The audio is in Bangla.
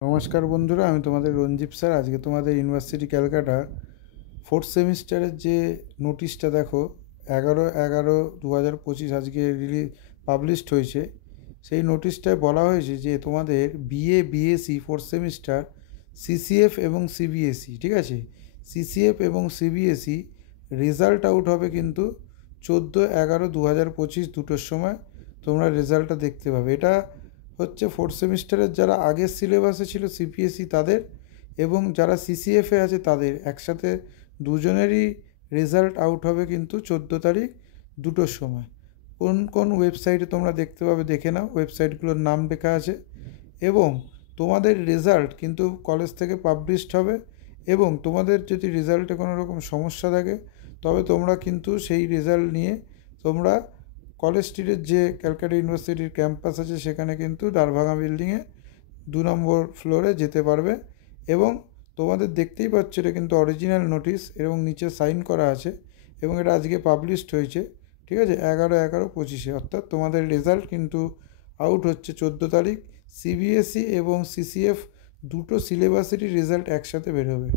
নমস্কার বন্ধুরা, আমি তোমাদের রঞ্জীব স্যার। আজকে তোমাদের ইউনিভার্সিটি ক্যালকাটা ফোর্থ সেমিস্টারের যে নোটিশটা দেখো, 11/11/2025 আজকে পাবলিশড হয়েছে। সেই নোটিশটায় বলা হয়েছে যে তোমাদের বিএসসি ফোর্থ সেমিস্টার সিসিএফ এবং সিবিএসই, ঠিক আছে, সিসিএফ এবং সিবিএসই রেজাল্ট আউট হবে কিন্তু 14/11/2025 দুটোর সময় তোমরা রেজাল্টটা দেখতে পাবে। এটা হচ্ছে ফোর্থ সেমিস্টারের যারা আগের সিলেবাসে ছিল সিপিএসই তাদের, এবং যারা সিসিএফে আছে তাদের একসাথে দুজনেরই রেজাল্ট আউট হবে কিন্তু 14 তারিখ দুটোর সময়। কোন কোন ওয়েবসাইটে তোমরা দেখতে পাবে দেখে নাও, ওয়েবসাইটগুলোর নাম লেখা আছে। এবং তোমাদের রেজাল্ট কিন্তু কলেজ থেকে পাবলিশড হবে, এবং তোমাদের যদি রেজাল্টে কোনো রকম সমস্যা থাকে তবে তোমরা কিন্তু সেই রেজাল্ট নিয়ে তোমরা কলেজ স্ট্রিটের যে ক্যালকাটা ইউনিভার্সিটির ক্যাম্পাস আছে সেখানে কিন্তু দ্বারভাঙা বিল্ডিংয়ে 2 নম্বর ফ্লোরে যেতে পারবে। এবং তোমাদের দেখতেই পাচ্ছ এটা কিন্তু অরিজিনাল নোটিশ, এবং নিচে সাইন করা আছে, এবং এটা আজকে পাবলিশড হয়েছে, ঠিক আছে, 11/11/25-এ। অর্থাৎ তোমাদের রেজাল্ট কিন্তু আউট হচ্ছে 14 তারিখ। সিবিএসই এবং সিসিএফ দুটো সিলেবাসেরই রেজাল্ট একসাথে বেরোবে।